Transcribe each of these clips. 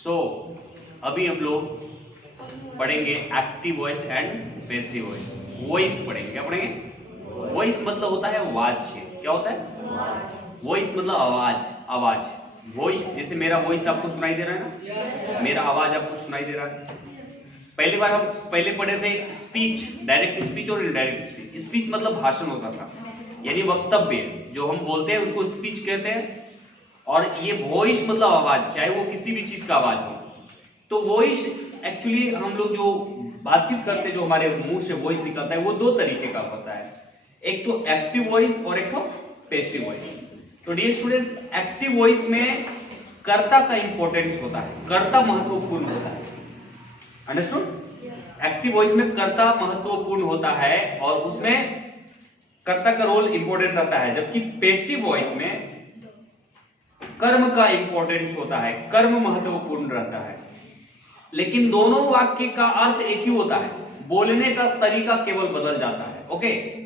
सो अभी हम लोग पढ़ेंगे active voice and passive voice. Voice पढ़ेंगे। क्या पढ़ेंगे? वॉइस मतलब होता है वाच्य। क्या होता है? वॉइस मतलब आवाज। आवाज वॉइस, जैसे मेरा वॉइस आपको सुनाई दे रहा है ना, मेरा आवाज आपको सुनाई दे रहा है। पहली बार हम पहले पढ़े थे स्पीच, डायरेक्ट स्पीच और इनडायरेक्ट स्पीच। स्पीच मतलब भाषण होता था, यानी वक्तव्य जो हम बोलते हैं उसको स्पीच कहते हैं। और ये वॉइस मतलब आवाज, चाहे वो किसी भी चीज का आवाज हो। तो वॉइस एक्चुअली हम लोग जो बातचीत करते हैं, जो हमारे मुंह से वॉइस निकलता है, वो दो तरीके का होता है। एक तो एक्टिव वॉइस और एक तो पैसिव वॉइस। तो डियर स्टूडेंट्स, एक्टिव वॉइस में कर्ता का इंपॉर्टेंस होता है, कर्ता महत्वपूर्ण होता है। अंडरस्टूड? एक्टिव वॉइस में कर्ता महत्वपूर्ण होता है और उसमें कर्ता का रोल इंपॉर्टेंट रहता है, जबकि पैसिव वॉइस में कर्म का इंपॉर्टेंस होता है, कर्म महत्वपूर्ण रहता है। लेकिन दोनों वाक्य का अर्थ एक ही होता है, बोलने का तरीका केवल बदल जाता है। ओके,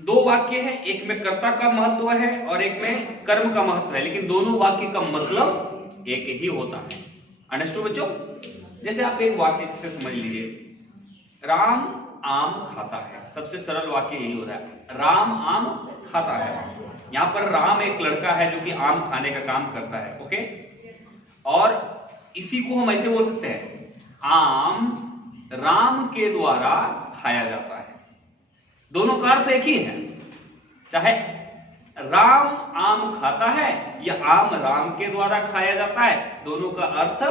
दो वाक्य है, एक में कर्ता का महत्व है और एक में कर्म का महत्व है, लेकिन दोनों वाक्य का मतलब एक ही होता है। अंडरस्टूड बच्चों? जैसे आप एक वाक्य से समझ लीजिए, राम आम खाता है। सबसे सरल वाक्य यही होता है, राम आम खाता है। यहां पर राम एक लड़का है जो कि आम खाने का काम करता है। ओके, और इसी को हम ऐसे बोल सकते हैं, आम राम के द्वारा खाया जाता है। दोनों का अर्थ एक ही है, चाहे राम आम खाता है या आम राम के द्वारा खाया जाता है, दोनों का अर्थ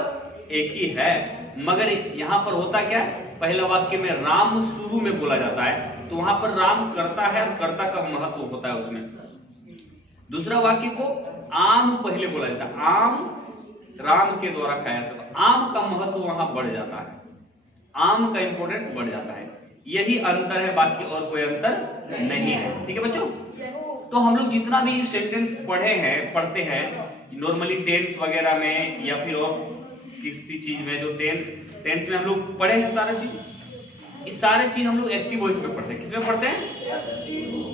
एक ही है। मगर यहां पर होता क्या है, पहला वाक्य में राम शुरू में बोला जाता है, तो वहां पर राम करता है और कर्ता का महत्व होता है उसमें। दूसरा वाक्य को आम पहले बोला जाता है, आम राम के द्वारा खाया जाता है, तो आम का महत्व वहां बढ़ जाता है, आम का इंपोर्टेंस बढ़ जाता है। यही अंतर है, बाकी और कोई अंतर नहीं है। ठीक है बच्चों? तो हम लोग जितना भी सेंटेंस पढ़ते हैं नॉर्मली टेंस वगैरह में या फिर और किसी चीज में, जो टेंस में हम लोग पढ़े हैं सारा चीज, इस सारे चीज हम लोग एक्टिव वॉइस में पढ़ते हैं। किसमें पढ़ते हैं?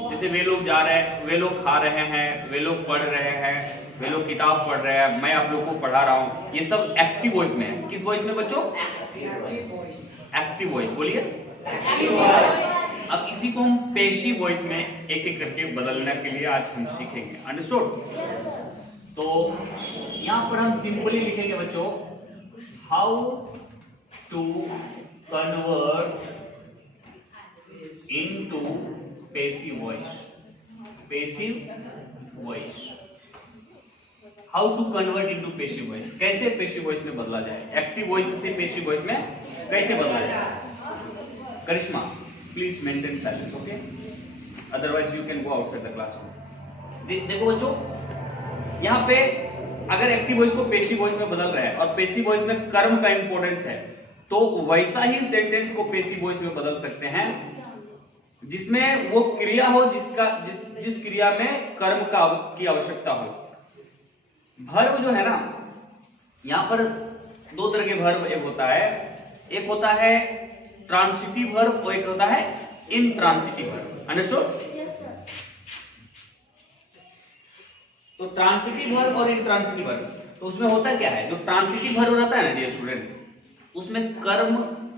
जैसे वे लोग जा रहे हैं, वे लोग खा रहे हैं, वे लोग पढ़ रहे हैं, वे लोग किताब पढ़ रहे हैं, मैं आप लोग को पढ़ा रहा हूं, ये सब एक्टिव वॉइस में है। किस वॉइस में बच्चों? Active voice. बोलिए। अब इसी को हम पैसिव वॉइस में एक एक करके बदलने के लिए आज हम सीखेंगे। अंडरस्टूड? तो यहां पर हम सिंपली लिखेंगे बच्चों, how to convert into passive voice. Passive voice, how to convert into passive voice, कैसे पैसिव वॉइस में बदला जाए, एक्टिव वॉइस से पैसिव वॉइस में कैसे बदला जाए। Karishma, please maintain silence, okay, otherwise you can go outside the classroom. देखो बच्चों, यहाँ पे अगर एक्टिव वॉइस को पैसिव वॉइस में बदल रहा है और पैसिव वॉइस में कर्म का इंपॉर्टेंस है, तो वैसा ही सेंटेंस को पैसिव वॉइस में बदल सकते हैं जिसमें वो क्रिया हो जिस क्रिया में कर्म की आवश्यकता हो। वर्ब जो है ना, यहां पर दो तरह के वर्ब एक होता है, एक होता है ट्रांसिटिव वर्ब और एक होता है इनट्रांसिटिव वर्ब। अंडरस्टूड? तो ट्रांसिटिव वर्ब और इनट्रांसिटिव वर्ब, तो उसमें होता क्या है, जो ट्रांसिटिव वर्ब रहता है ना डियर स्टूडेंट्स, उसमें कर्म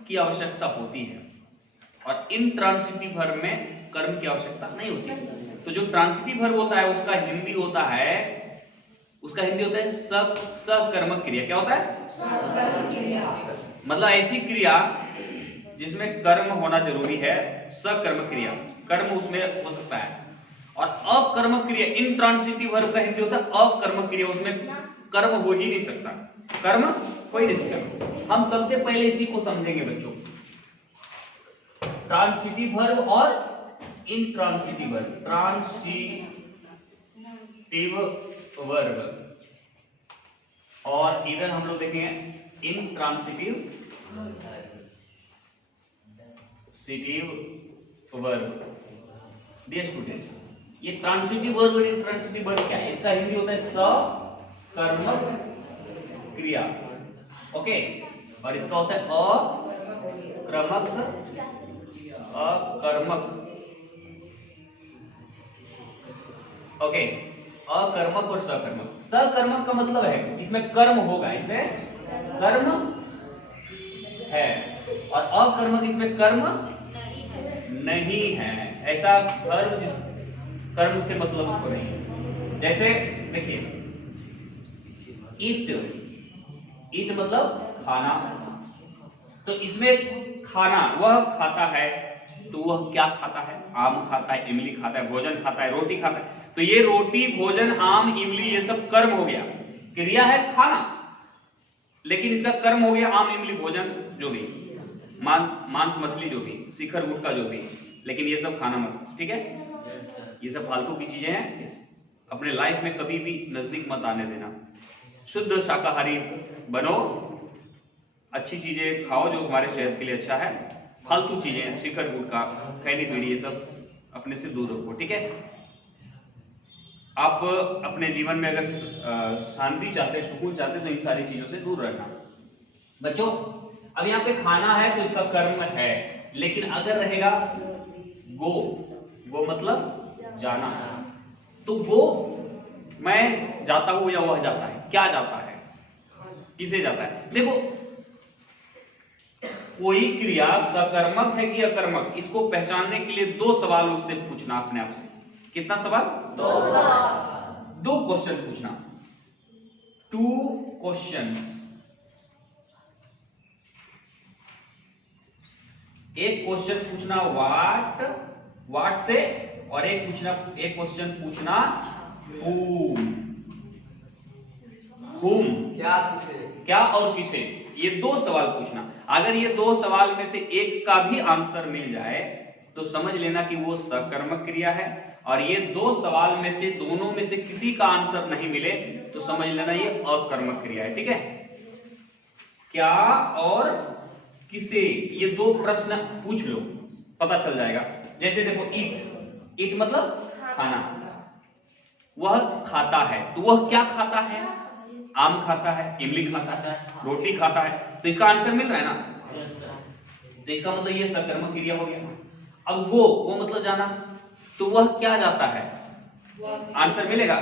की आवश्यकता होती है और इनट्रांसिटिव वर्ब में कर्म की आवश्यकता नहीं होती। तो जो ट्रांसिटिव वर्ब होता है उसका हिंदी होता है सकर्मक क्रिया। क्या होता है? सकर्मक क्रिया। मतलब ऐसी क्रिया जिसमें कर्म होना जरूरी है, सकर्मक क्रिया, कर्म उसमें हो सकता है। और अकर्मक क्रिया, इनट्रांसिटिव वर्ब का हिंदी होता है अकर्मक क्रिया, उसमें कर्म हो ही नहीं सकता, कर्म हो ही नहीं सकता। हम सबसे पहले इसी को समझेंगे बच्चों, ट्रांसिटिव वर्ब और इनट्रांसिटिव वर्ब। ट्रांसिटिव वर्ब और इधर हम लोग देखेंगे इनट्रांसिटिव वर्ब। डियर स्टूडेंट्स, ये ट्रांसिटिव वर्ब और इनट्रांसिटिव वर्ब क्या है? इसका हिंदी होता है सकर्मक क्रिया, ओके, और इसका होता है अकर्मक, ओके। अकर्मक और सकर्मक। सकर्मक का मतलब है इसमें कर्म होगा, इसमें कर्म है, और अकर्मक इसमें कर्म नहीं है। ऐसा कर्म जिस कर्म से मतलब उसको नहीं है। जैसे देखिए ईट, ईट मतलब खाना, तो इसमें खाना वह खाता है, तो वह क्या खाता है? आम खाता है, इमली खाता है, भोजन खाता है, रोटी खाता है। तो ये रोटी, भोजन, आम, इमली ये सब कर्म हो गया, क्रिया है खाना, लेकिन इसका कर्म हो गया आम, इमली, भोजन, जो भी मांस मछली, जो भी शिखर गुटका जो भी, लेकिन ये सब खाना मत, ठीक है? ये सब फालतू की चीजें हैं, इस अपने लाइफ में कभी भी नजदीक मत आने देना। शुद्ध शाकाहारी बनो, अच्छी चीजें खाओ जो हमारे सेहत के लिए अच्छा है। फालतू चीजें, शिखर गुटका, खैनी पीढ़ी, ये सब अपने से दूर रखो, ठीक है? आप अपने जीवन में अगर शांति चाहते, सुकून चाहते, तो इन सारी चीजों से दूर रहना। बच्चों अब यहाँ पे खाना है तो इसका कर्म है, लेकिन अगर रहेगा गो, गो मतलब जाना, तो गो मैं जाता हूं या वह जाता है, क्या जाता है, किसे जाता है? देखो कोई क्रिया सकर्मक है कि अकर्मक, इसको पहचानने के लिए दो सवाल उससे पूछना अपने आप से। कितना सवाल? दो क्वेश्चन पूछना, 2 क्वेश्चंस। एक क्वेश्चन पूछना व्हाट से, और एक क्वेश्चन पूछना whom, क्या और किसे। ये 2 सवाल पूछना। अगर ये 2 सवाल में से एक का भी आंसर मिल जाए तो समझ लेना कि वो सकर्मक क्रिया है, और ये 2 सवाल में से दोनों में से किसी का आंसर नहीं मिले तो समझ लेना ये अकर्मक क्रिया है, ठीक है? क्या और किसे, ये 2 प्रश्न पूछ लो, पता चल जाएगा। जैसे देखो ईट मतलब खाना, वह खाता है, तो वह क्या खाता है? आम खाता है, इमली खाता है, रोटी खाता है, तो इसका आंसर मिल रहा है ना? तो इसका मतलब ये सकर्मक क्रिया हो गया। अब वो मतलब जाना, तो वह क्या जाता है? आंसर मिलेगा?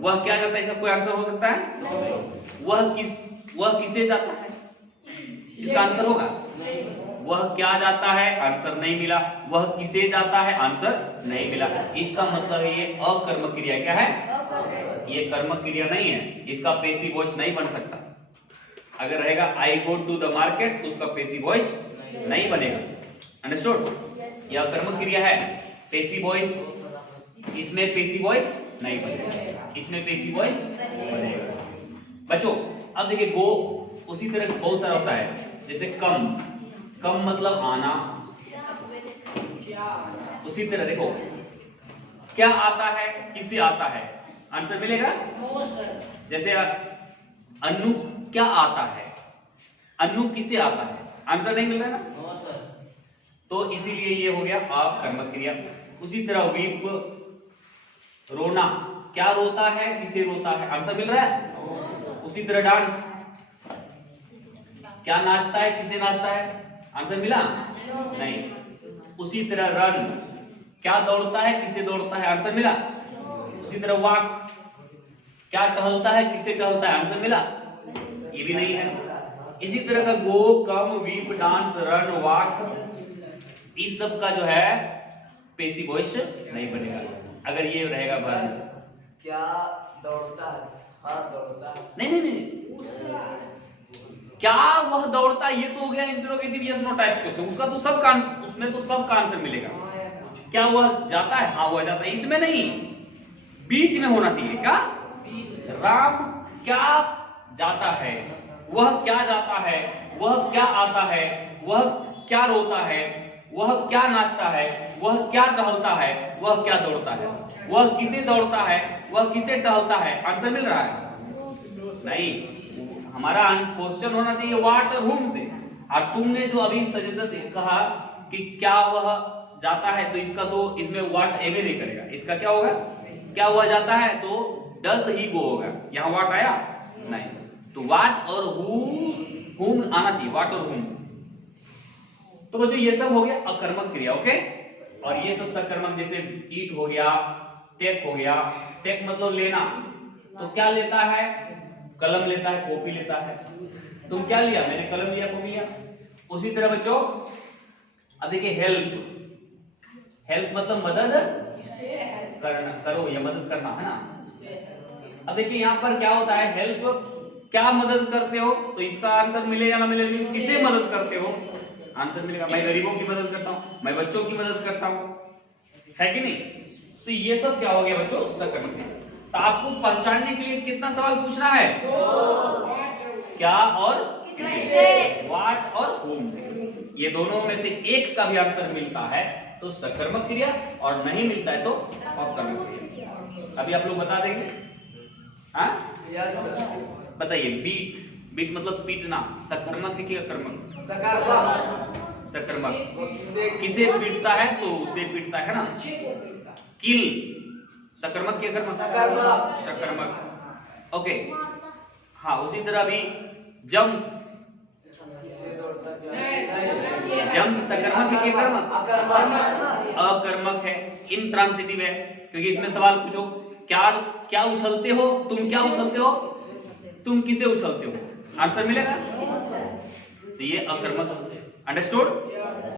वह क्या जाता है, इसका कोई आंसर हो सकता है? वह किसे जाता है, इसका आंसर होगा? वह क्या जाता है, आंसर नहीं मिला। वह किसे जाता है, आंसर नहीं मिला। इसका मतलब है ये अकर्मक क्रिया क्या है? ये कर्मक क्रिया नहीं है, इसका पेसिव वॉइस नहीं बन सकता। अगर रहेगा आई गो टू द मार्केट तो उसका पेसिव वॉइस नहीं बनेगा। अंडरस्टूड? यह कर्मक क्रिया है, पेसिव वॉइस, इसमें पेसिव वॉइस नहीं बनेगा, इसमें पेसिव वॉइस बनेगा। बच्चों अब देखिए गो उसी तरह बहुत सारा होता है, जैसे कम मतलब आना, उसी तरह देखो क्या आता है, किसे आता है, आंसर मिलेगा? जैसे अन्नू क्या आता है, अन्नू किसे आता है, आंसर नहीं मिल रहा है ना? तो इसीलिए ये हो गया अकर्मक क्रिया। उसी तरह वीप रोना, क्या रोता है, किसे रोता है, आंसर मिल रहा है? उसी तरह डांस, क्या नाचता है, किसे नाचता है, आंसर मिला? नहीं। उसी तरह रन, क्या दौड़ता है, किसे दौड़ता है, आंसर मिला? उसी तरह वॉक, क्या टहलता है, किसे टहलता है, आंसर मिला? ये भी नहीं है। इसी तरह का गो, कम, वीप, डांस, रन, वॉक, इस सब का जो है पेसिव वॉइस नहीं बनेगा अगर ये रहेगा बाद। क्या दौड़ता है, हाँ दौड़ता, नहीं, क्या वह दौड़ता, ये तो हो गया interrogative yes no type question, उसका तो सब का आंसर, उसमें तो सब का आंसर मिलेगा। क्या वह जाता है, हाँ वह जाता है, इसमें नहीं, बीच में होना चाहिए। क्या राम क्या जाता है, वह क्या जाता है, वह क्या आता है, वह क्या रोता है, वह क्या नाचता है, वह क्या टहलता है, वह क्या दौड़ता है, वह किसे दौड़ता है, वह किसे टहलता है, आंसर मिल रहा है? नहीं, हमारा क्वेश्चन होना चाहिए व्हाट और whom से। और तुमने जो अभी सजेशन कहा कि क्या वह जाता है, तो इसका तो इसमें व्हाट एवे नहीं करेगा, इसका क्या होगा? क्या वह जाता है तो डज ही गो होगा, यहां व्हाट आया नहीं, तो व्हाट और whom आना चाहिए, व्हाट और whom। तो बच्चों ये सब हो गया अकर्मक क्रिया, ओके। और ये सब सकर्मक जैसे ईट हो गया, टेक हो गया, टेक मतलब लेना, तो क्या लेता है? कलम लेता है, कॉपी लेता है। तुम क्या लिया? मैंने कलम लिया, कॉपी लिया। उसी तरह बच्चों अब देखिए हेल्प, हेल्प मतलब मदद करना, करो या मदद करना, है ना। अब देखिए यहाँ पर क्या होता है, हेल्प क्या मदद करते हो, तो इसका आंसर मिले या ना मिले, किसे मदद करते हो, आंसर मिलेगा। मैं गरीबों की मदद करता हूँ, मैं बच्चों की मदद करता हूँ, है कि नहीं। तो ये सब क्या हो गया बच्चों? सकर्मक क्रिया। तो आपको पहचानने के लिए कितना सवाल पूछना है? क्या और किसे, व्हाट और whom। ये दोनों में से एक का भी आंसर मिलता है तो सकर्मक क्रिया, और नहीं मिलता है तो अपकर्मक क्रिया। अभी आप लोग बता देंगे? हाँ यस बताइए। बीट, बीट मतलब पीटना, सकर्मक है कि अकर्मक? सकारात्मक। सकर्मक। वो किसे पीटता है? तो उसे पीटता है ना। किल, सकर्मक की अकर्मक? सकर्मक। सकर्मक। ओके, हाँ उसी तरह भी जंप, किसे दौड़ता क्या? जंप सकर्मक है कि अकर्मक? अकर्मक। अकर्मक है, इंट्रांसिटिव है, क्योंकि इसमें सवाल पूछो क्या, क्या उछलते हो, तुम क्या उछलते हो, तुम किसे उछलते हो, आंसर मिलेगा। तो ये अकर्मक। अंडरस्टूड?